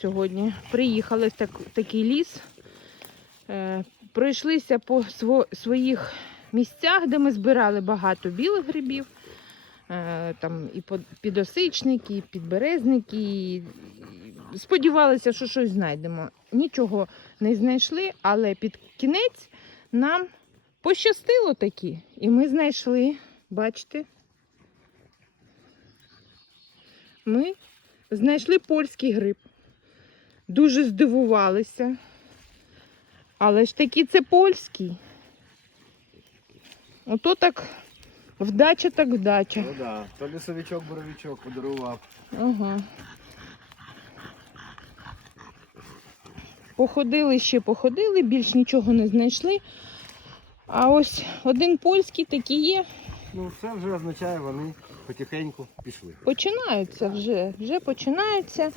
сьогодні. Приїхали в так, такий ліс. Е, пройшлися по сво- своїх місцях, де ми збирали багато білих грибів. Е, там і підосичники, і підберезники. І... Сподівалися, що щось знайдемо. Нічого не знайшли, але під кінець нам пощастило таки. І ми знайшли, бачите, ми знайшли польський гриб. Дуже здивувалися. Але ж таки це польський. Ото так вдача так вдача. Ну да, то лісовичок боровичок подарував. Ага. Походили ще походили, більш нічого не знайшли. А ось один польський такий є. Ну це вже означає, вони потихеньку пішли. Починаються вже, вже починаються.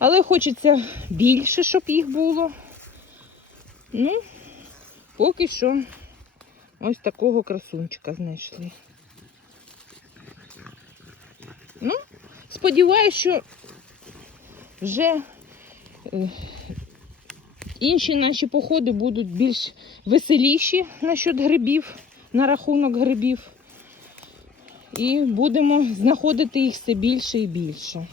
Але хочеться більше, щоб їх було. Ну, поки що ось такого красунчика знайшли. Ну, сподіваюся, що вже е, інші наші походи будуть більш веселіші насчет грибів, на рахунок грибів. І будемо знаходити їх все більше і більше.